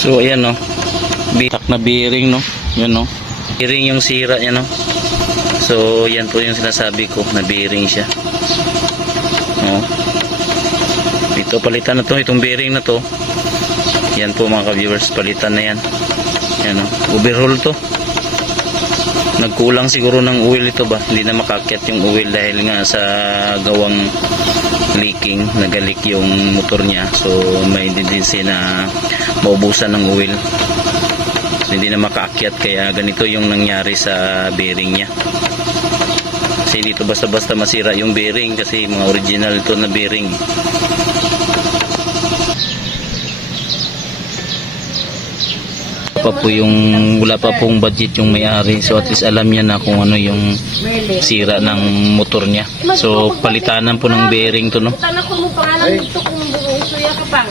So ayan no, bitak na bearing no, yan no, bearing yung sira niya no. So yan po yung sinasabi ko na bearing siya no. Dito palitan na to, itong bearing na to, yan po mga ka-viewers, palitan na yan. Yan no, overhaul to. Nagkulang siguro ng oil ito ba, hindi na makakyat yung oil dahil nga sa gawang leaking, nagalik yung motor niya. So may tendency na maubusan ng oil, so hindi na makaakyat, kaya ganito yung nangyari sa bearing niya. Kasi dito basta-basta masira yung bearing, kasi mga original to na bearing. Pa po yung wala pa pong budget yung may-ari, so at least alam niya na kung ano yung sira ng motor niya. So palitanan po ng bearing to no. Tanong ko mo pangalan dito kung suya ka pang.